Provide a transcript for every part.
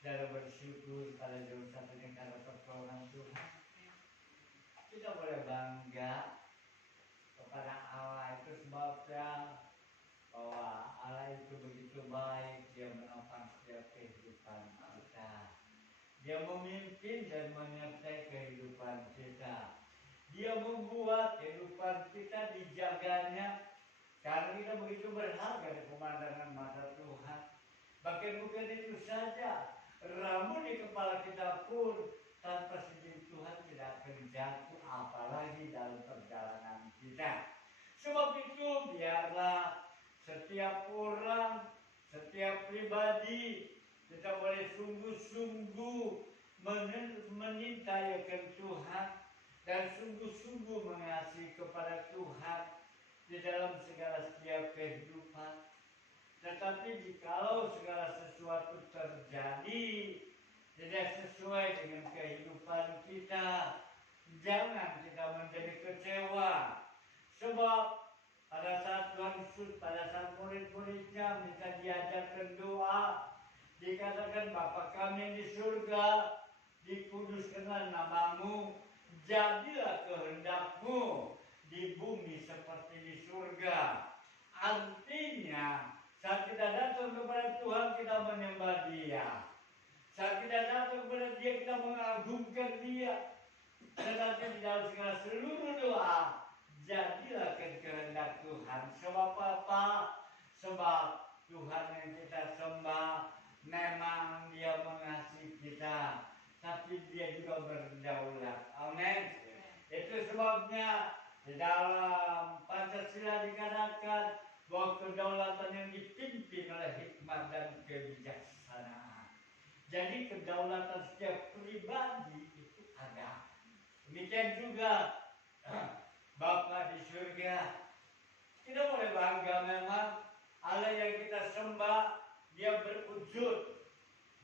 dalam bersyukur pada jauh satunya karena pertolongan Tuhan. Kita boleh bangga kepada Allah, itu sebabnya bahwa Allah itu begitu baik, Dia menopang setiap kehidupan kita. Dia memimpin dan menyertai kehidupan kita. Dia membuat kehidupan kita dijaganya, karena kita begitu berharga di pemandangan mata Tuhan. Bahkan bukan itu saja, rambut di kepala kita pun tanpa izin Tuhan tidak akan jatuh, apalagi dalam perjalanan kita. Sebab itu biarlah setiap orang, setiap pribadi, kita boleh sungguh-sungguh menintai akan Tuhan dan sungguh-sungguh mengasihi kepada Tuhan di dalam segala setiap kehidupan. Tetapi jikalau segala sesuatu terjadi tidak sesuai dengan kehidupan kita, jangan kita menjadi kecewa. Sebab pada saat Tuhan Yesus, pada saat murid-muridnya minta diajarkan doa, dikatakan Bapa kami yang di surga, dikuduskanlah namamu, jadilah kehendakmu di bumi seperti di surga. Artinya saat kita datang kepada Tuhan, kita menyembah Dia. Saat kita datang kepada Dia, kita mengagungkan Dia. Tetapi di dalam segala seluruh doa, jadilah kehendak Tuhan. Sebab apa? Sebab Tuhan yang kita sembah memang Dia mengasihi kita, tapi Dia juga berdaulat. Amin. Itu sebabnya di dalam Pancasila dikatakan bahwa kedaulatan yang dipimpin oleh hikmat dan kebijaksanaan. Jadi kedaulatan setiap pribadi itu ada. Demikian juga Bapa di surga. Kita boleh bangga memang Allah yang kita sembah, Dia berwujud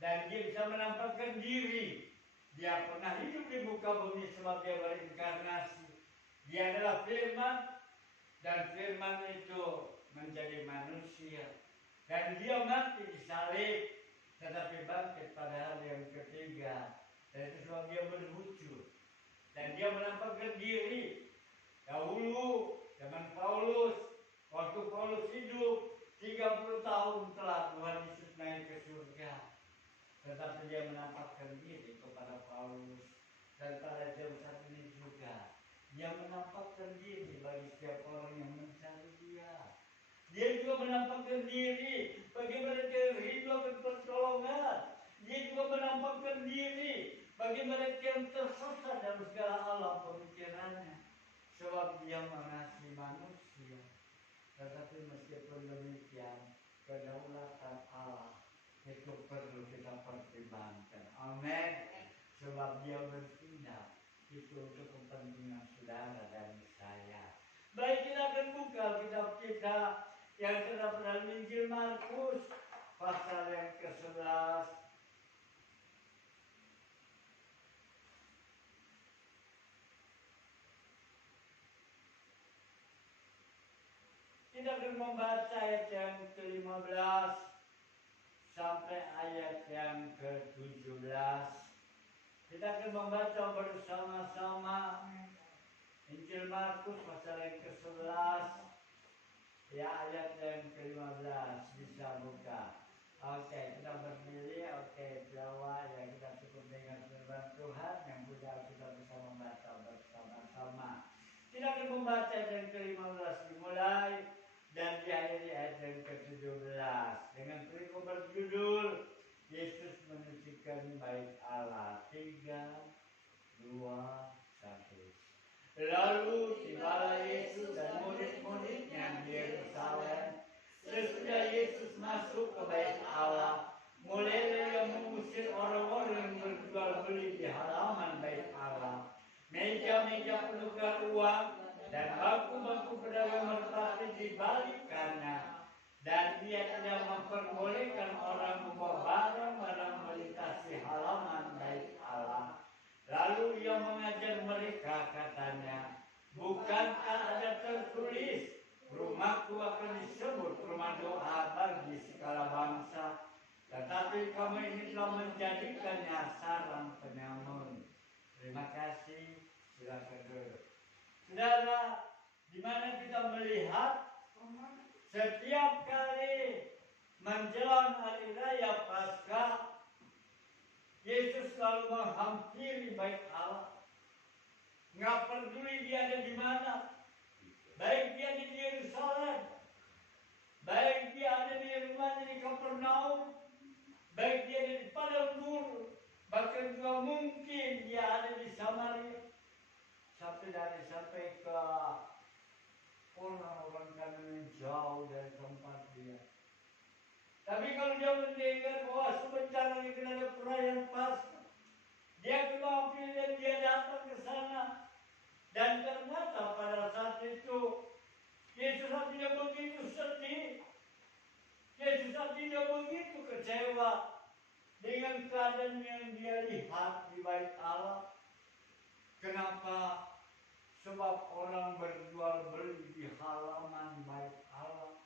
dan Dia bisa menampakkan diri. Dia pernah hidup di muka bumi sebab Dia berinkarnasi. Dia adalah firman, dan firman itu menjadi manusia. Dan Dia mati di salib, tetapi bangkit pada hari yang ketiga. Dan itu sebab Dia berwujud. Dan Dia menampakkan diri. Dahulu zaman Paulus, waktu Paulus hidup 30 tahun telah Tuhan Yesus naik ke surga. Tetapi Dia menampakkan diri kepada Paulus. Dan pada jam saat ini juga Dia menampakkan diri bagi setiap orang yang mencari Dia. Dia juga menampakkan diri bagi mereka yang rindu akan pertolongan. Dia juga menampakkan diri bagi mereka yang tersesat dalam segala alam pemikirannya. Sebab Dia mengasihi manusia. Tetapi meskipun demikian, kedaulatan Allah itu perlu kita pertimbangkan. Amin. Sebab Dia bertindak itu untuk kepentingan saudara dan saya. Baik, kita akan buka kitab kita yang terdapat dalam Injil Markus pasal yang ke-11. Kita akan membaca ayat yang ke-15 sampai ayat yang ke-17. Kita akan membaca bersama-sama Injil Markus pasal yang ke-11, ya ayat yang ke-15. Bisa buka. Oke, kita berdiri. Oke, Jawa ya, kita cukup dengan firman Tuhan. Yang punya kita bisa membaca bersama-sama. Kita akan membaca ayat yang ke-15 dimulai dan diakhiri ayat yang ke-17 dengan perikop berjudul Yesus menyucikan bait Allah. 3, 2, 1. Lalu tibalah Yesus dan murid-muridnya di Yerusalem. Sesudah Yesus masuk ke bait Allah, mulailah Ia mengusir orang-orang yang berjual beli di halaman bait Allah. Meja-meja penukar uang dan bangku-bangku pedagang merpati dibalikkannya. Dan Dia tidak memperbolehkan orang membawa barang-barang melintasi halaman bait Allah. Lalu Ia mengajar mereka, katanya, bukankah ada tertulis, rumahku akan disebut rumah doa bagi segala bangsa, Tetapi kamu ini telah menjadikannya sarang penyamun. Terima kasih. Silakan duduk. Saudara, di mana kita melihat setiap kali menjelang hari raya Paskah, Yesus selalu menghampiri bait Allah. Nggak peduli dia ada di mana, baik dia di Yerusalem, baik dia ada di rumahnya di Kapernaum, baik dia ada di padang gurun, bahkan juga mungkin dia ada di Samaria, sampai ke orang-orang yang jauh dari tempat dia. Tapi kalau dia mendengar bahwa sebentar lagi ada perayaan Paskah, dia kemampir dan dia datang ke sana. Dan ternyata pada saat itu Yesus tidak begitu sedih. Yesus tidak begitu kecewa dengan keadaan yang dia lihat di bait Allah. Kenapa? Sebab orang berjual beli di halaman bait Allah.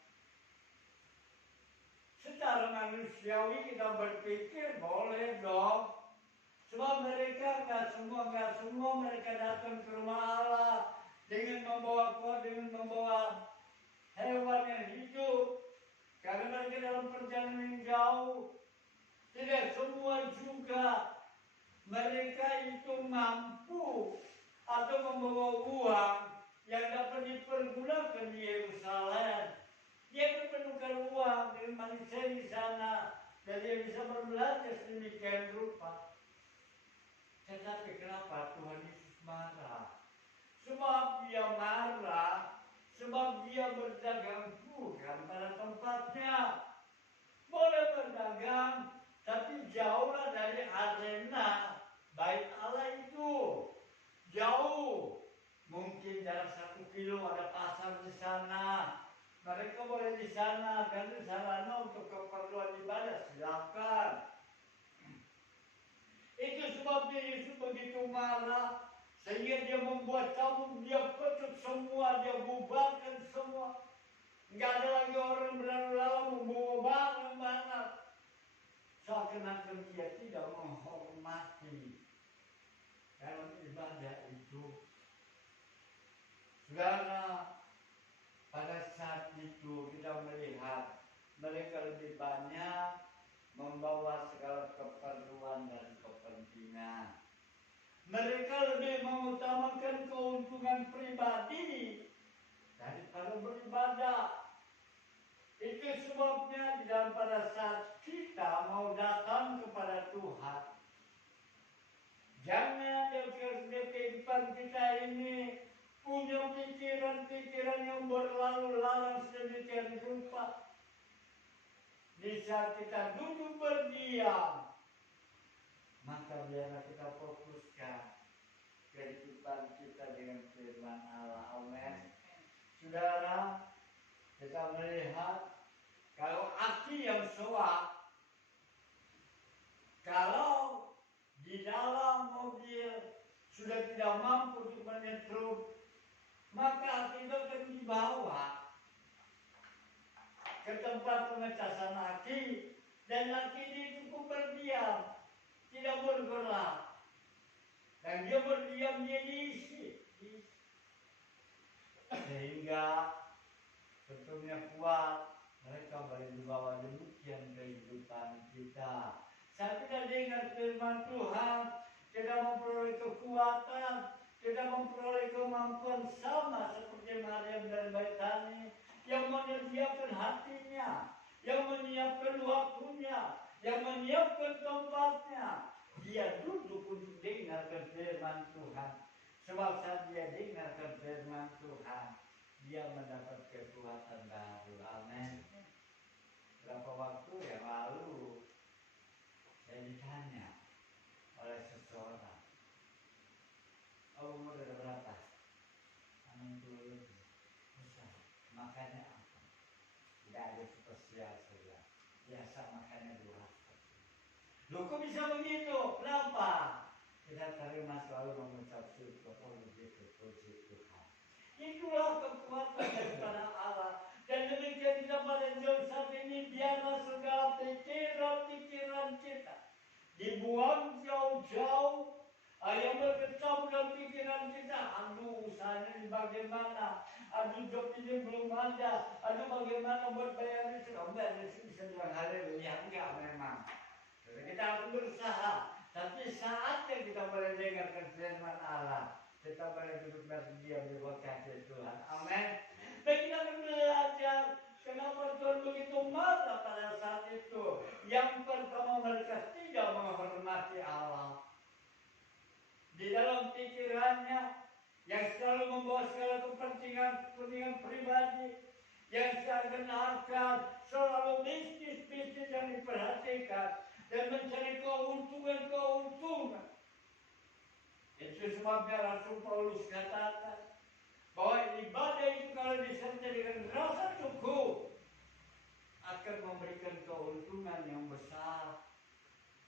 Secara manusiawi kita berpikir boleh dong. Sebab mereka nggak semua mereka datang ke rumah Allah dengan membawa hewan yang hidup. Karena mereka dalam perjalanan yang jauh. Tidak semua juga mereka itu mampu atau membawa uang yang dapat dipergunakan di Yerusalem. Dia berpenukar uang dengan manusia di sana dan dia bisa berbelanja sedemikian rupa. Tetapi kenapa Tuhan Yesus marah? Sebab dia marah, sebab dia berdagang bukan pada tempatnya. Boleh berdagang, tapi jauhlah dari arena bait Allah itu. Jauh, mungkin jarak 1 kilo ada pasar di sana. Mereka boleh di sana, dan di sarana untuk keperluan ibadah, silakan. Itu sebabnya Yesus begitu marah, sehingga dia membuat cambuk, dia pecut semua, dia bubarkan semua. Enggak ada lagi orang berlalu-lalu membawa barang-barang. Seakan-akan dia tidak menghormati dalam ibadah itu. Saudara, pada saat itu kita melihat mereka lebih banyak membawa segala keperluan dan kepentingan. Mereka lebih mengutamakan keuntungan pribadi daripada beribadah. Itu sebabnya di dalam pada saat kita mau datang kepada Tuhan, jangan di kehidupan kita ini punya pikiran-pikiran yang berlalu lalang sedemikian rupa. Di saat kita duduk berdiam, maka biarlah kita fokuskan kehidupan kita dengan firman Allah. Amin. Saudara, kita melihat kalau aki yang soak, kalau di dalam mobil sudah tidak mampu untuk menyetrum, maka aki itu akan dibawa ke tempat pengecasan aki, dan aki ini cukup berdiam, tidak bergerak, dan dia berdiam, dia diisi, sehingga tentunya kuat. Mereka boleh dibawa demikian kehidupan kita. Saya tidak dengar firman Tuhan, tidak memperoleh kekuatan, tidak memperoleh kemampuan sama seperti Maryam dan Betani yang menyediakan hatinya, yang menyiapkan waktunya, yang menyiapkan tempatnya. Dia duduk untuk dengarkan firman Tuhan. Sebab saat dia dengarkan firman Tuhan, dia mendapat kekuatan baru. Amin. Berapa waktu yang lalu saya ditanya oleh seseorang, umur udah berapa? 60 lebih. Besar. Makannya apa? Tidak ada spesial saja. Biasa makannya dua. Loh, kok bisa begitu? Kenapa? Kita terima selalu mengucap syukur, puji Tuhan. Itulah kekuatan daripada Allah. Dan demikian kita pada jam saat ini, biarlah segala pikiran bagaimana, aduh job ini belum ada, aduh bagaimana buat bayar listrik. Enggak, bisa bilang haleluya, enggak memang. Jadi kita harus berusaha, tapi saatnya kita boleh dengarkan firman Allah, kita boleh duduk berdiam di kaki Tuhan. Amin. Dan kita belajar kenapa Tuhan begitu marah pada saat itu. Yang pertama, mereka tidak menghormati Allah. Di dalam pikirannya yang selalu membawa segala kepentingan pribadi, yang seakan-akan selalu bisnis yang diperhatikan dan mencari keuntungan. Itu sebabnya Rasul Paulus katakan bahwa ibadah itu kalau disertai dengan rasa cukup akan memberikan keuntungan yang besar.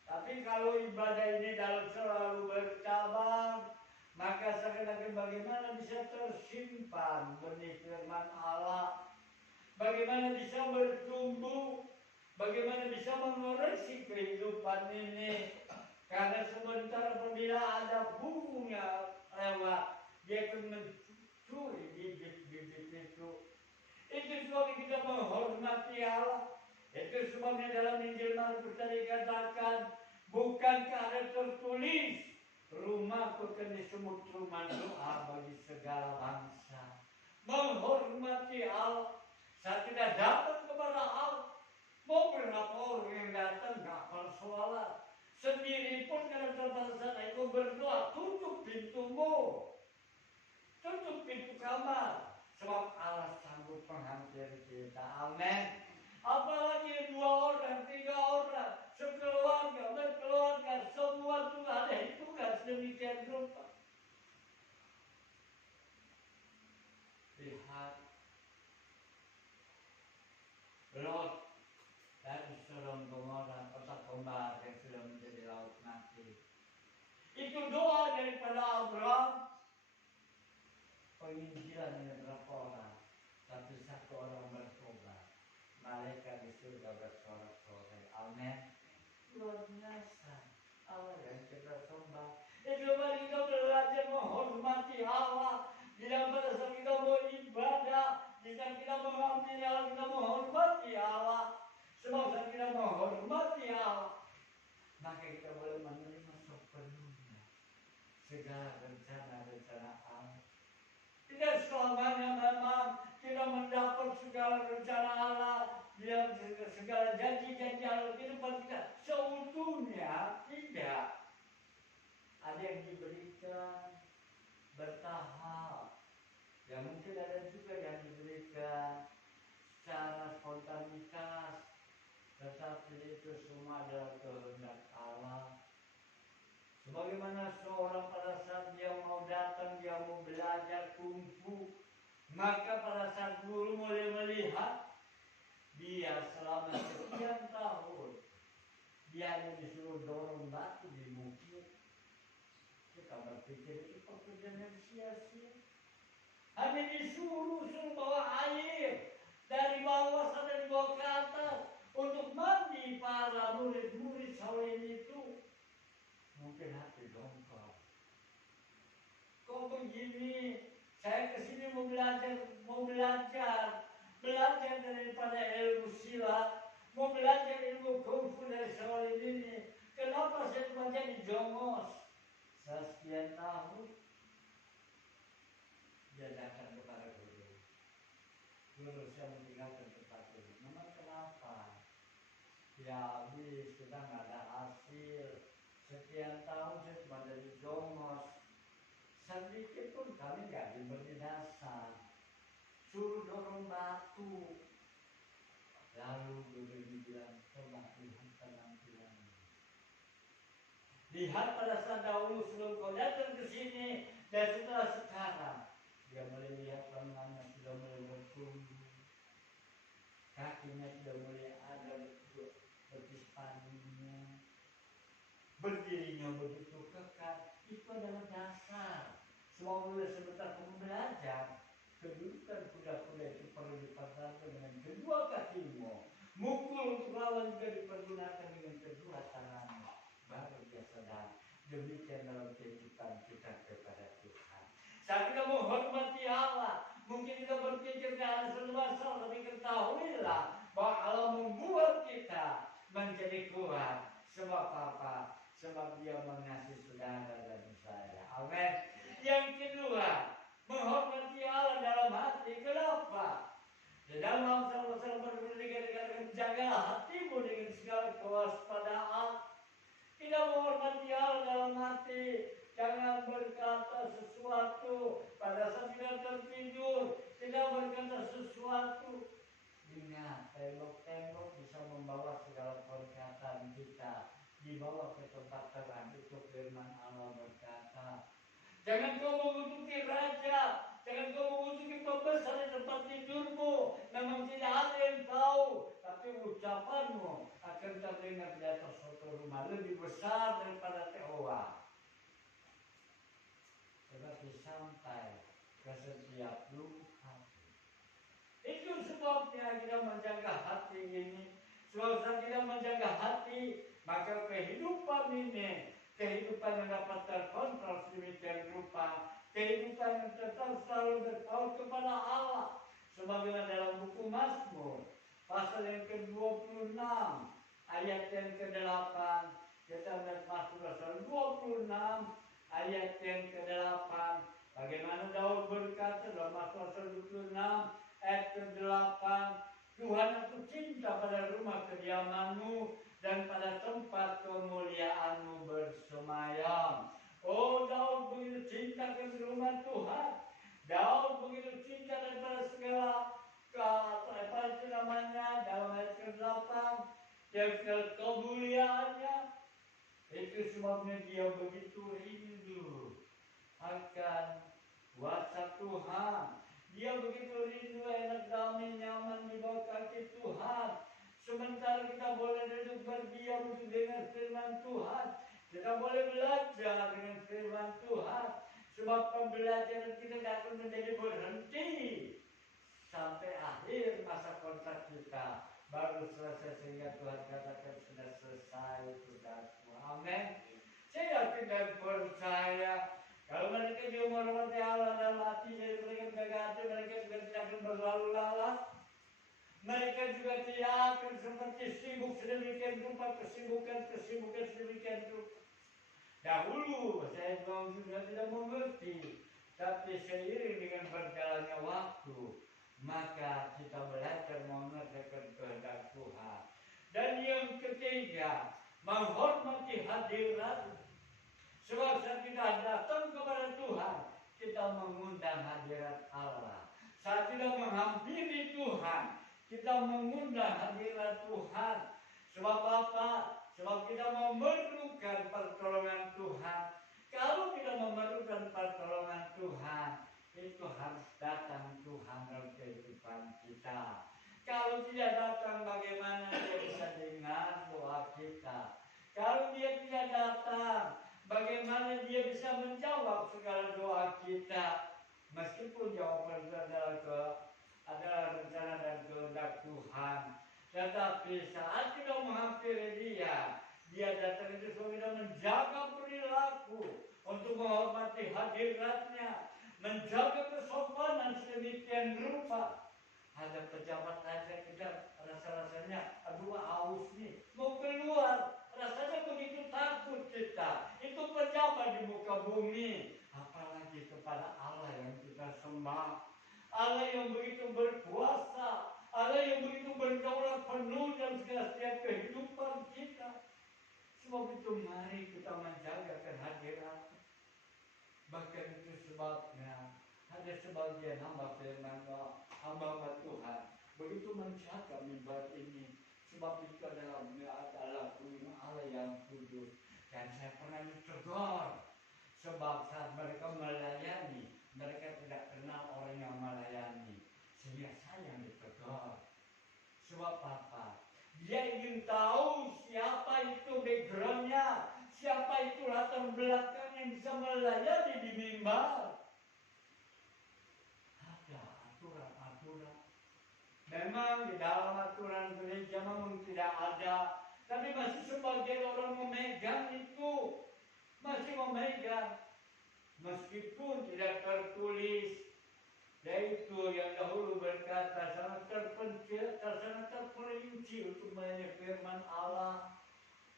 Tapi kalau ibadah ini dalam selalu bercabang, maka seakan-akan bagaimana bisa tersimpan benih firman Allah, bagaimana bisa bertumbuh, bagaimana bisa mengoreksi kehidupan ini. Karena sebentar apabila ada burungnya lewat, dia akan mencuri bibit-bibit itu. Itu sebabnya kita menghormati Allah. Itu sebabnya dalam Injil Markus tadi katakan, bukankah ada tertulis, rumahku akan disebut rumah doa bagi segala bangsa. Menghormati Allah. Saat kita datang kepada Allah, mau berapa orang yang datang, gak persoalan. Sendiri pun kalau pada itu berdoa, tutup pintumu, tutup pintu kamar, sebab Allah sanggup menghampiri kita. Amin. Apalagi 2 orang, 3 orang, sekeluarga, berkeluarga, semua Tuhan ada tugas demikian rupa. Lihat Lot dari Sodom Gomora, kota kembar yang sudah menjadi laut mati. Itu doa daripada Abraham. Penginjilan dengan berapa orang? 1 orang bertobat. Malaikat di surga bersorak-sorai. Amin. Luar biasa. Allah yang kita sembah. Itu kita belajar menghormati Allah. Di dalam pada saat kita mau ibadah, di saat kita mengambil Allah, kita menghormati Allah. Sebab saat kita menghormati Allah, maka kita boleh menerima sepenuhnya segala rencana-rencana Allah. Tidak selamanya memang kita mendapat segala rencana Allah, segala janji-janji Allah kehidupan kita seutuhnya, tidak. Ada yang diberikan bertahap, ya mungkin ada juga yang diberikan secara spontanitas, tetapi itu semua adalah kehendak Allah. Sebagaimana seorang pada saat dia mau datang, dia mau belajar kungfu, maka pada saat guru mulai melihat dia selama sekian tahun, dia hanya disuruh dorong batu di bukit. Kita berpikir itu pekerjaan yang sia-sia. Hanya disuruh bawa air dari bawah sampai dibawa ke atas untuk mandi para murid-murid Salim itu. Mungkin hati dongkol. Kok begini? Saya kesini mau belajar daripada ilmu silat, mau belajar ilmu kungfu dari Salim ini. Kenapa saya cuma jadi jongos? Sekian tahun dia datang kepada guru. Guru, saya meninggalkan tempat ini. Memang kenapa? Ya habis, kita nggak ada hasil. Sekian tahun saya cuma jadi jongos. Sedikit pun kami nggak diberi dasar. Suruh dorong batu. Lalu guru bilang, coba lihat penampilan. Lihat pada saat dahulu sebelum kau datang ke sini dan setelah sekarang, dia mulai lihat lengannya sudah mulai bertumbuh, kakinya sudah mulai ada betis padinya, berdirinya begitu kekar. Itu adalah dasar. Semua mulai sebentar kamu belajar, kedudukan kuda-kuda itu perlu dipasangkan dengan kedua kakimu. Mukul untuk lawan juga dipergunakan dengan kedua tanganmu. Baru dia sadar. Demikian dalam kehidupan kita kepada Tuhan. Saat kita menghormati Allah, mungkin kita berpikir ada satu masalah, tapi ketahuilah bahwa Allah membuat kita menjadi kuat. Sebab apa? Sebab Dia mengasihi saudara dan saya. Amin. Yang kedua, menghormati Allah dalam hati. Kenapa? Di dalam Amsal dikatakan, jagalah hatimu dengan segala kewaspadaan. Kita menghormati Allah dalam hati. Jangan berkata sesuatu pada saat kita tertidur. Tidak berkata sesuatu. Ingat, tembok-tembok bisa membawa segala perkataan kita dibawa ke tempat terang. Itu firman Allah berkata. Jangan kau mengutuki raja, jangan kau mengutuki pembesar di tempat tidurmu. Memang tidak ada yang tahu, tapi ucapanmu akan terdengar di atas suatu rumah lebih besar daripada Tehoa. Tetapi sampai ke setiap lubuk hati. Itu sebabnya kita menjaga hati ini. Sebab saat kita menjaga hati, maka kehidupan ini, kehidupan yang dapat terkontrol sedemikian rupa, kehidupan yang tetap selalu berpaut kepada Allah. Sebagaimana dalam buku Mazmur, pasal yang ke-26, ayat yang ke-8, kita melihat Mazmur pasal 26, ayat yang ke-8. Bagaimana Daud berkata dalam Mazmur pasal 26, ayat ke-8, Tuhan, aku cinta pada rumah kediaman-Mu dan pada tempat kemuliaan-Mu bersemayam. Oh, Daud begitu cinta ke rumah Tuhan. Daud begitu cinta daripada segala apa itu namanya dalam ayat ke-8, segala kemuliaannya. Itu sebabnya dia begitu rindu akan kuasa Tuhan. Dia begitu rindu enak, damai, nyaman di bawah kaki Tuhan. Sementara kita boleh duduk berdiam untuk dengar firman Tuhan. Kita boleh belajar dengan firman Tuhan. Sebab pembelajaran kita tidak akan menjadi berhenti sampai akhir masa kontrak kita. Baru selesai sehingga Tuhan katakan sudah selesai tugasmu. Amin. Saya yakin dan percaya kalau mereka juga menghormati Allah dalam hati, jadi mereka menjaga hati, mereka juga tidak akan berlalu lalang. Mereka juga tidak akan seperti sibuk sedemikian rupa, kesibukan sedemikian rupa. Dahulu saya juga tidak mengerti, tapi seiring dengan berjalannya waktu, maka kita belajar mengerjakan kehendak Tuhan. Dan yang ketiga, menghormati hadirat. Sebab saat kita datang kepada Tuhan, kita mengundang hadirat Allah. Saat kita menghampiri Tuhan, kita mengundang hadirat Tuhan. Sebab apa? Sebab kita memerlukan pertolongan Tuhan. Kalau kita memerlukan pertolongan Tuhan, itu harus datang Tuhan dalam kehidupan kita. Kalau tidak datang, bagaimana Dia bisa dengar doa kita? Kalau Dia tidak datang, bagaimana Dia bisa menjawab segala doa kita? Meskipun jawaban itu adalah rencana dan kehendak Tuhan, tetapi saat kita menghampiri Dia, Dia datang itu supaya kita menjaga perilaku untuk menghormati hadiratnya, menjaga kesopanan sedemikian rupa. Ada pejabat aja kita rasa-rasanya, aduh haus nih, mau keluar. Rasanya begitu takut kita. Itu pejabat di muka bumi. Apalagi kepada Allah yang kita sembah. Allah yang begitu berkuasa. Allah yang begitu berdaulat penuh dalam segala setiap kehidupan kita. Sebab itu mari kita menjaga kehadiran. Bahkan itu sebabnya ada sebagian hamba firman hamba Tuhan begitu menjaga mimbar ini. Sebab itu adalah rumah Allah yang kudus. Dan saya pernah ditegur. Sebab saat mereka melayani, mereka tidak kenal orang yang melayani. Sehingga saya yang ditegur. Sebab apa? Dia ingin tahu siapa itu backgroundnya, siapa itu latar belakang yang bisa melayani di mimbar. Ada aturan-aturan. Memang di dalam aturan gereja memang tidak ada, tapi masih sebagian orang memegang itu, masih memegang. meskipun tidak tertulis, yaitu yang dahulu berkata sangat terpencil, sangat terperinci untuk melayani firman Allah.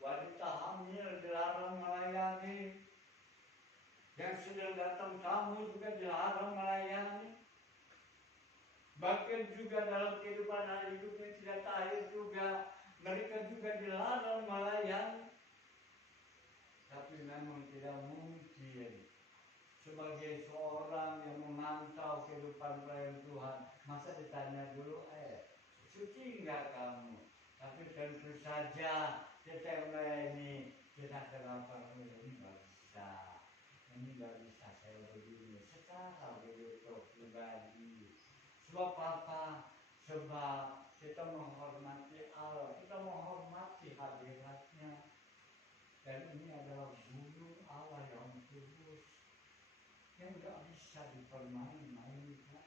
Wanita hamil dilarang melayani, yang sedang datang tamu juga dilarang melayani. Bahkan juga dalam kehidupan hari hidup yang tidak akhir juga mereka juga dilarang melayani. Tapi memang tidak mungkin sebagai seorang yang memantau kehidupan pelayan Tuhan, masa ditanya dulu, suci enggak kamu? Tapi tentu saja kita yang melayani, kita kenapa ini nggak bisa, ini nggak bisa saya begini secara begitu pribadi. Sebab apa? Sebab kita menghormati Allah, kita menghormati hadiratnya. Dan ini adalah gunung Allah yang kudus, yang nggak bisa dipermain-mainkan.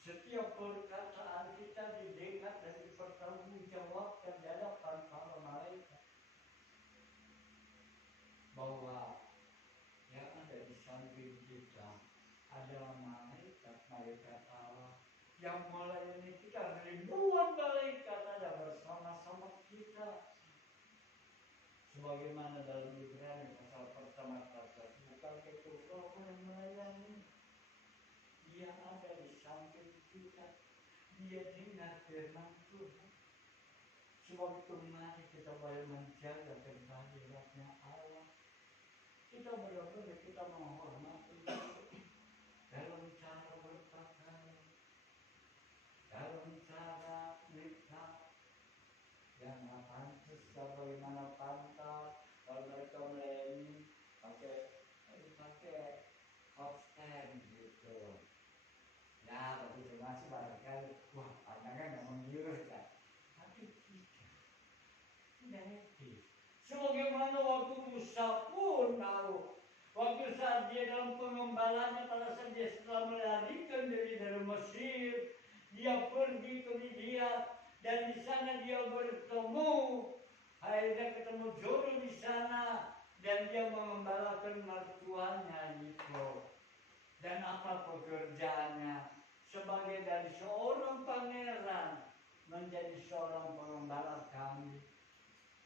Setiap perkataan kita didengar dan dipertanggungjawabkan di hadapan para malaikat. Bahwa yang ada di samping kita adalah malaikat Allah yang melayani kita. Ribuan malaikat ada bersama-sama kita. Sebagaimana dalam Ibrani pasal pertama kata, bukan itu orang yang melayani. Dia ada di samping kita. Dia dengar firman Tuhan. Sebab itu mari kita boleh menjaga kehadiratnya Allah. Kita benar-benar kita menghormati dalam cara berpakaian, dalam cara kita yang pantas, bagaimana pantas. Kalau mereka melayani pakai hotstand gitu. Ya begitu masih barangkali, wah pandangan yang menggiurkan. Tapi tidak etis. Sebagaimana waktu Musa pun tahu, waktu saat dia dalam pengembalannya, pada saat dia setelah melarikan diri dari Mesir, dia pergi ke Midian dan di sana dia bertemu, akhirnya ketemu jodoh di sana dan dia mengembalakan mertuanya itu. Dan apa pekerjaannya? Sebagai dari seorang pangeran menjadi seorang pengembala kambing.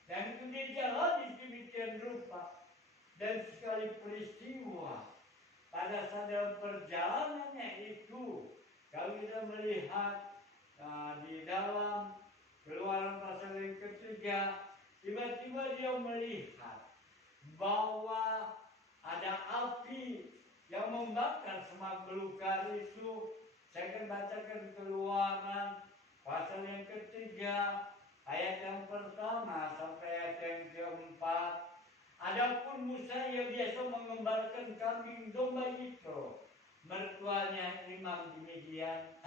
Dan itu dia jalani sedemikian rupa. Dan sekali peristiwa pada saat dalam perjalanannya itu, kalau kita melihat di dalam Keluaran pasal yang ketiga, tiba-tiba dia melihat bahwa ada api yang membakar semak belukar itu. Saya akan bacakan Keluaran pasal yang ketiga, ayat yang pertama sampai ayat yang keempat. Adapun Musa yang biasa mengembalakan kambing domba itu, mertuanya imam di Midian,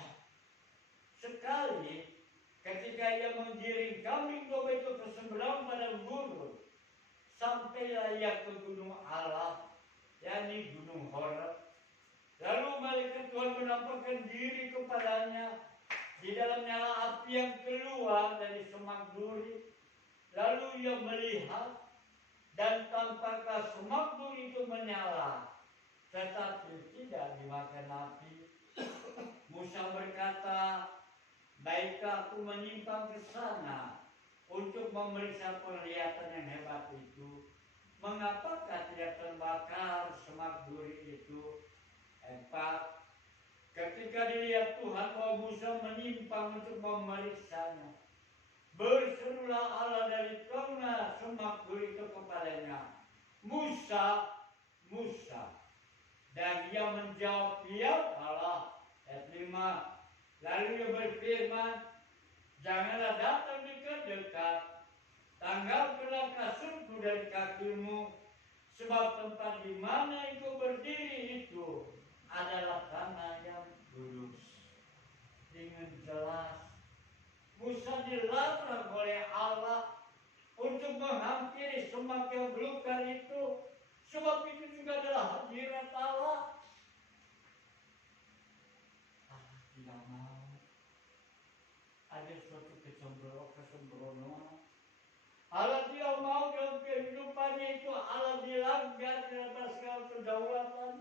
sekali ketika ia menggiring kambing domba itu ke seberang padang gurun, sampailah ia ke gunung Allah, yakni gunung Horeb. Lalu malaikat Tuhan menampakkan diri kepadanya. Di dalam nyala api yang keluar dari semak duri. Lalu ia melihat dan tampaklah semak duri itu menyala, tetapi tidak dimakan api. Musa berkata, baiklah aku menyimpang ke sana untuk memeriksa penglihatan yang hebat itu. Mengapakah tidak terbakar semak duri itu? 4. Ketika dilihat Tuhan bahwa Musa menyimpang untuk memeriksanya, berserulah Allah dari tengah semak duri itu kepadanya, Musa, Musa. Dan ia menjawab, ya Allah. Ayat 5. Lalu ia berfirman, janganlah datang dekat-dekat, tanggalkanlah kasurku dari kakimu, sebab tempat di mana engkau berdiri itu adalah tanah yang kudus. Dengan jelas Musa dilarang oleh Allah untuk menghampiri semak yang belukar itu, sebab itu juga adalah hadirat Allah. Allah tidak mau ada suatu kecemburuan. Allah tidak mau dalam kehidupannya itu Allah dilanggar di atas segala kedaulatan.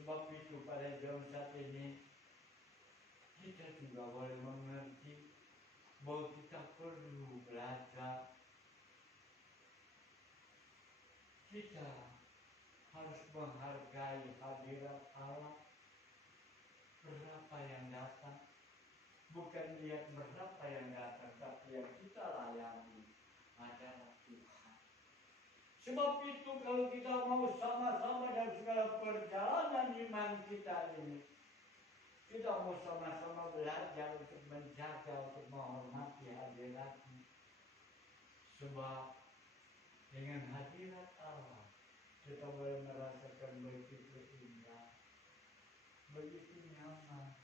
Sebab itu pada zaman saat ini kita juga boleh mengerti bahwa kita perlu belajar. Kita harus menghargai hadirat Allah. Berapa yang datang, bukan lihat berapa yang datang, tapi yang kita layani adalah Tuhan. Sebab itu kalau kita mau sama-sama dalam segala perjalanan iman kita ini, kita mau sama-sama belajar untuk menjaga, untuk menghormati hadiratnya. Sebab dengan hadirat Allah kita boleh merasakan begitu indah, begitu nyaman.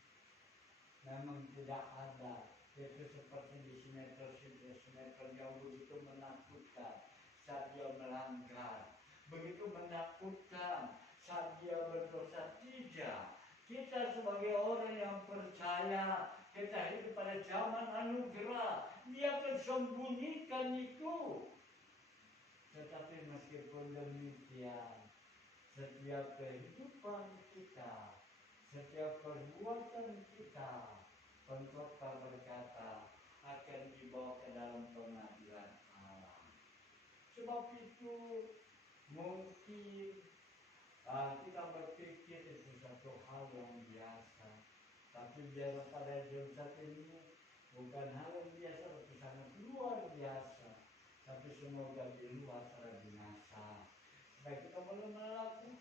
Memang tidak ada, itu seperti di sinetron yang begitu menakutkan saat dia melanggar, begitu menakutkan saat dia berdosa. Tidak, kita sebagai orang yang percaya, kita hidup pada zaman anugerah, dia akan sembunyikan itu. Tetapi meskipun demikian, setiap kehidupan kita, setiap perbuatan kita, pengkhotbah berkata, akan dibawa ke dalam pengadilan Allah. Sebab itu mungkin kita berpikir itu satu hal yang biasa, tapi biasa pada zaman ini bukan hal yang biasa, tapi sangat luar biasa. Tapi semoga di luar sana binasa, supaya kita boleh melakukan.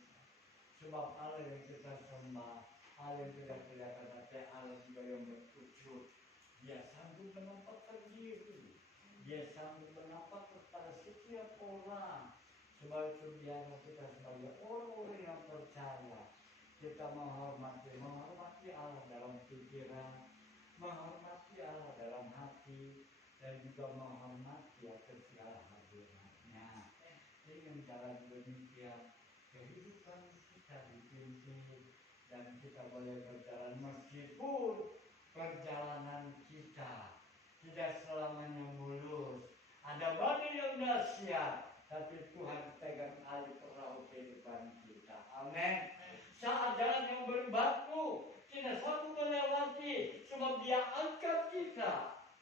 Sebab Allah yang kita sembah, Allah yang tidak kelihatan, tapi Allah juga yang berwujud. Dia sanggup menampakkan diri, dia sanggup menampakkan kepada setiap orang. Sebab itu biarlah kita sebagai orang-orang yang percaya, kita menghormati Allah dalam pikiran, menghormati Allah dalam hati, dan juga menghormati atas segala hadiratnya. Dengan cara demikian, kehidupan kita dipimpin dan kita boleh berjalan meskipun perjalanan kita tidak selamanya mulus. Ada badai yang dahsyat, tapi Tuhan pegang alih perahu kehidupan kita. Amin. Saat jalan yang berbatu, tidak sanggup melewati, sebab Dia angkat kita,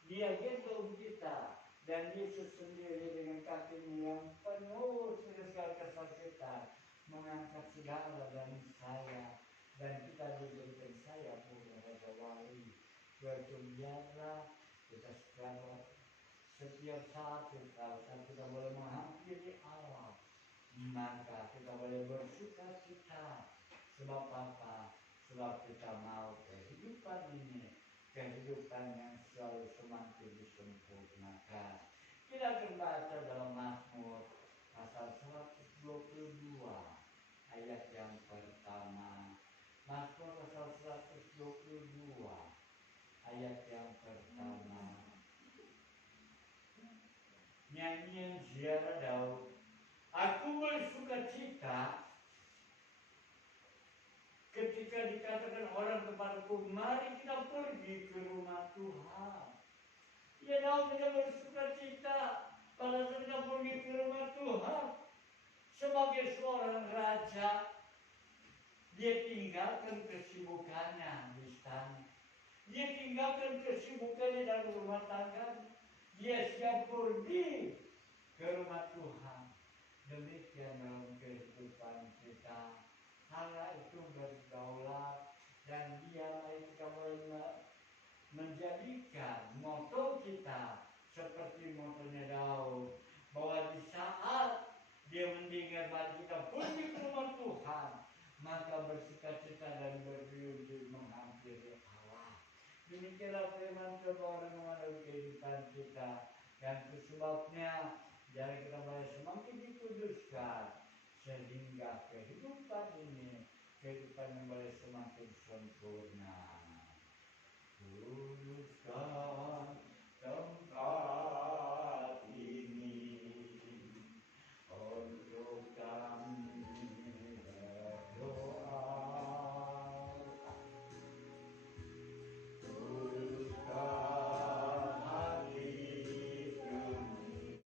Dia gendong kita. Dan Yesus sendiri dengan kakinya yang penuh dengan segala kesakitan mengangkat segala dari saya, dan kita diberikan saya punya Raja Wali. Biarlah kita setiap saat kita boleh menghampiri Allah, maka kita boleh bersuka cita. Sebab apa? Sebab kita mau kehidupan ini, kehidupan yang selalu semakin disempurnakan. Kita akan baca dalam Mazmur pasal 122 ayat yang pertama. Mazmur pasal 122 ayat yang pertama. Nyanyian ziarah Daud. Aku bersuka cita ketika dikatakan orang kepadaku, mari kita pergi ke rumah Tuhan. Ya, Daud tidak bersuka cita pada saat kita pergi ke rumah Tuhan. Sebagai seorang raja, dia tinggalkan kesibukannya di istana. Dia tinggalkan kesibukannya dalam rumah tangga. Dia siap pergi ke rumah Tuhan. Demikian dalam kehidupan kita. Allah itu berdaulat, dan Dia kita boleh menjadikan moto kita seperti motonya Daud, bahwa di saat dia mendengar bahwa kita pergi ke rumah Tuhan, maka bersukacita dan berjujur menghampiri Allah. Demikianlah firman Tuhan dalam kehidupan kita, dan itu sebabnya jadi kita boleh semakin dikuduskan, sehingga kehidupan ini, kehidupan yang boleh semakin sempurna.